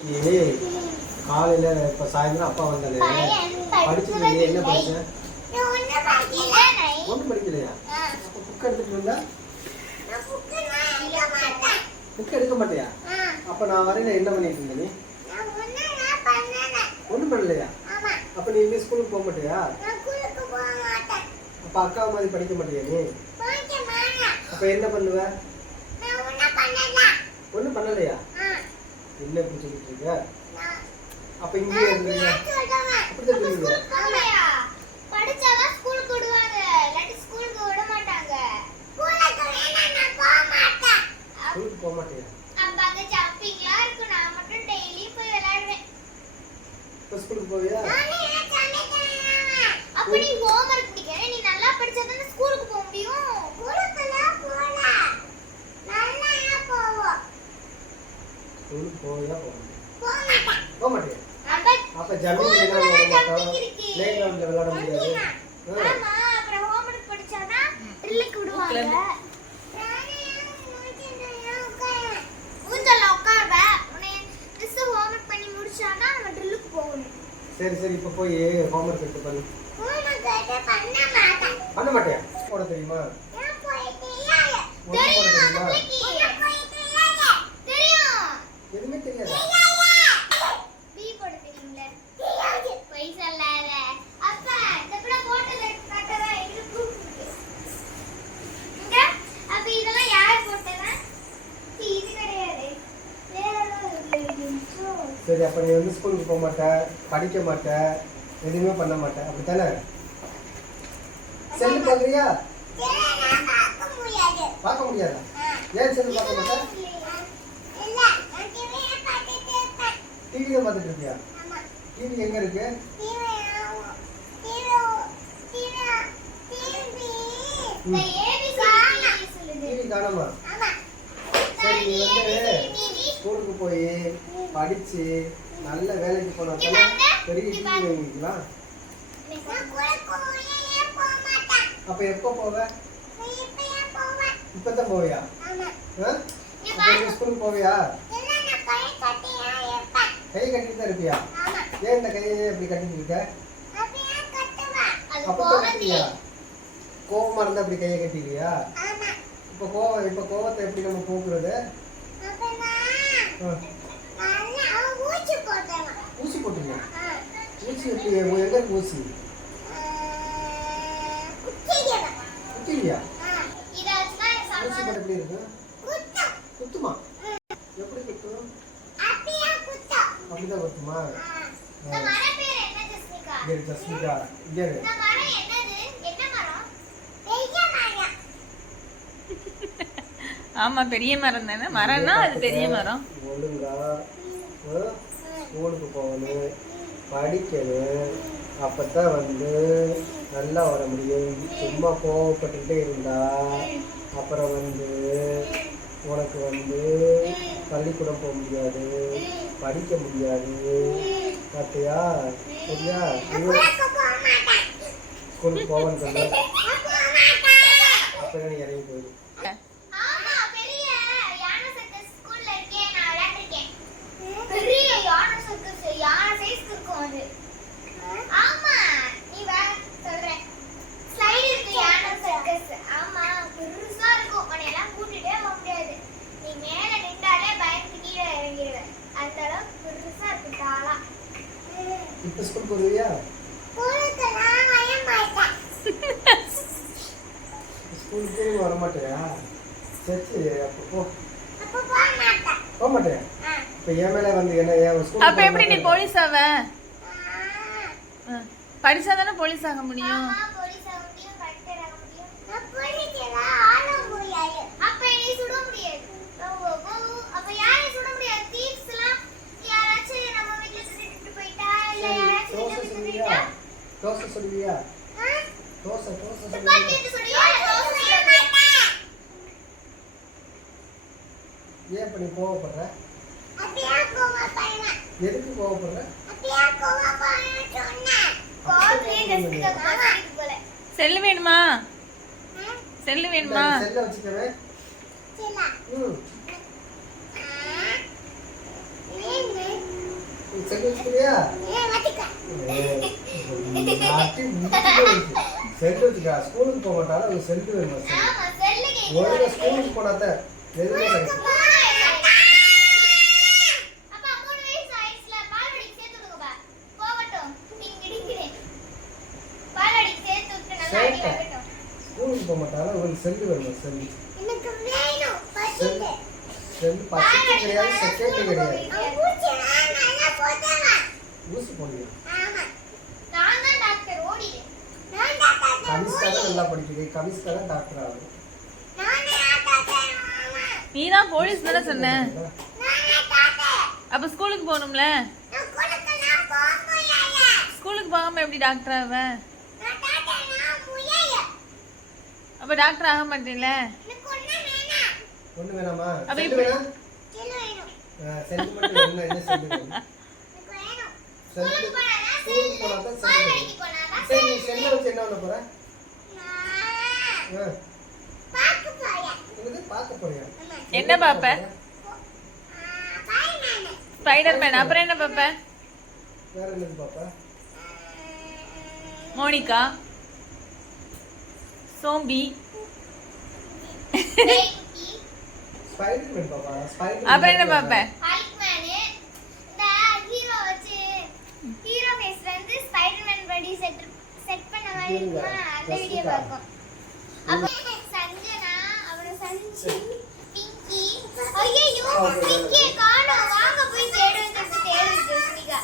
ஏய், காலையில இப்ப சாயந்தரம் அப்பா வந்தாரு. படிச்சுட்டு என்ன படிச்ச? ஒண்ணும் படிக்கலையா? புக் எடுத்துட்டு இருந்தா புக் எடுக்க மாட்டியா? அப்ப நான் வரையில என்ன பண்ணிட்டு இருந்த நீ? ஒண்ணும் பண்ணலையா? அப்ப நீ இனிமே ஸ்கூலுக்கு போக மாட்டியா? அப்ப அக்கா மாதிரி படிக்க மாட்டியா நீ? அப்ப என்ன பண்ணுவ? ஒண்ணும் பண்ணலையா? என்ன இப்படி சொல்லிட்டு இருக்க? அப்ப இங்கே இருந்தீங்க. சொல்லுவீங்க ஸ்கூலுக்கு விடுவாங்க இல்லாட்டி ஸ்கூலுக்கு விட மாட்டாங்க. ஸ்கூலுக்கு போக மாட்டியா? அப்ப அங்க ஜம்பிங்லாம் இருக்கும். நான் மட்டும் டெய்லி போய் விளையாடுவேன். இப்ப ஸ்கூலுக்கு போவியா? அப்ப நீ ஹோம்வொர்க் முடிக்கிற நீ நல்லா படிச்சா தானே ஸ்கூலுக்கு போக முடியும். ஸ்கூலுக்கு போவியா போக மாட்டியா அப்ப ஜமீன் பிளே கிரவுண்ட்ல விளையாட முடியாது சரி சரி இப்ப போய் ஹோம்ஒர்க் எடுத்து பண்ணு பண்ண மாட்டியா போட தெரியுமா. தெரியும் எதுவுமே தெரியாது. சரி அப்ப நீ வந்து ஸ்கூலுக்கு போக மாட்ட படிக்க மாட்ட எதுவுமே பண்ண மாட்ட. அப்படித்தானே? செல்லு பாக்குறியா பார்க்க முடியாதா? ஏன் செல்லு பார்க்க மாட்ட? டிவி தான் பார்த்துட்டு இருக்கியா? டிவி எங்க இருக்கு. டிவி காணாமா? சரி நீ வந்து ஸ்கூலுக்கு போய் படிச்சு நல்ல வேலைக்கு போனா பெரிய டிவி வாங்கிக்கலாம் அப்ப எப்போ போவ? இப்பதான் போவியா? ஸ்கூலுக்கு போவியா? கை கட்டிட்டு தான் இருப்பியா ஏன் இந்த கையை இப்படி கட்டிட்டு இருக்க? அப்பதான். கட்டியா கோவமா இருந்தா இப்படி கையை கட்டிடுவியா இப்ப கோவம் இப்ப கோவத்தை எப்படி நம்ம போக்குறது. ஊசி போட்டுங்க ஊசி எப்படி? எங்க இருக்கு ஊசி? ஊசி. போட்டு எப்படி இருக்கு அப்படிதான் ஜஸ்மிகா? இங்க ஜஸ்மிகா. இங்க? ஆமா பெரிய மரம் தானே? மரம்னா அது பெரிய மரம். ஒழுங்கா ஸ்கூலுக்கு போகணும் படிக்கணும். அப்பதான் வந்து நல்லா வர முடியும். சும்மா கோவப்பட்டுக்கிட்டே இருந்தா அப்புறம் வந்து உனக்கு வந்து பள்ளிக்கூடம் போக முடியாது படிக்க முடியாது. பார்த்தியா சரியா? ஸ்கூலுக்கு போவேன்னு அப்போ நீ இறங்கி போயிடும் யானை யானை இருக்கும் அது. ஆமா, நீ வா, சொல்றேன். slide இருக்கு யானை circus. ஆமா, பெருசா இருக்கும். உன்னையெல்லாம் கூட்டிட்டே போக முடியாது. நீ மேல நின்றாலே பயந்து கீழே இறங்கிடுவ. அந்த அளவுக்கு பெருசா இருக்கு தாளா. இப்போ ஸ்கூலுக்கு வருவியா ஸ்கூலுக்கு வர மாட்டியா சரி சரி அப்போ போ. போக மாட்டேன் இப்போ என் மேலே வந்து என்ன என் ஸ்கூல் அப்ப எப்படி நீ போலீஸ் ஆவ. படிச்சா தானே போலீஸ் ஆக முடியும் ஆமா, police ஆக முடியும், collector ஆக முடியும். அப்ப என்னை சுட முடியாது. ஓ, ஓ, ஓ. அப்ப யாரையும் சுட முடியாது. thieves எல்லாம் யாராச்சும் நம்ம வீட்டுல திருடிட்டு போயிட்டா, இல்ல சரி யாராச்சும் தோசை வீட்டுல சொல்லுவியா போயிட்டா, தோசை சொல்லுவியா? தோசை தோசை? ஏன் இப்போ நீ கோவப்படுற? எதுக்கு கோவப்படுற. செல்லு வேணுமா? செல்லு வேணுமா? செல்ல வச்சுக்கவே. செல்லு. வச்சுக்கிறியா? செல்லு வச்சுக்கா ஸ்கூலுக்கு போக மாட்டாலும் அவங்க செல்லு வேணும் ஒழுங்கா ஸ்கூலுக்கு போனாதான் ஸ்கூலுக்கு போக மாட்டாலும் அவங்களுக்கு செல்லு வேணும் செல்லு செல்லு செல்லு கிடையாது செகண்ட் கிடையாது ஊசி போடுங்க நான் தான் டாக்டர் ஓடிடு கமிஸ்காரன் நல்லா படிக்குது. கமிஸ்காரன் டாக்டர் ஆகும் நீ தான் போலீஸ் தானே சொன்ன? அப்ப ஸ்கூலுக்கு போகணும்ல? ஸ்கூலுக்கு போகாம எப்படி டாக்டர் ஆவ அப்ப டாக்டர் ஆக மாட்டேன்ல? ஒண்ணு வேணாமா. அப்ப வேணாம். செல்லு மட்டும் என்ன என்ன செல்லு வேணும்? செல்லு. ஸ்கூலுக்கு போனா தான் செல்லு. வேணும் சரி நீ செல்லை வச்சு என்ன பண்ண போற ஆ, என்னது பார்க்க போறியா என்ன பாப்ப? ஸ்பைடர் மேன் அப்புறம் என்ன பாப்ப? வேற என்னது பாப்பா? மோனிகா. சோம்பி. ஸ்பைடர்மேன் அப்புறம் என்ன பாப்ப. ஹீரோ ஃபேஸ்ல இருந்து ஸ்பைடர்மேன் பாடி செட் செட் பண்ண மாதிரி இருக்குமா அந்த வீடியோ பார்க்கும் பிங்கி. ஐயோ பிங்கியை காணோம். வாங்க போய் தேடுது ஜோஸ்னிகா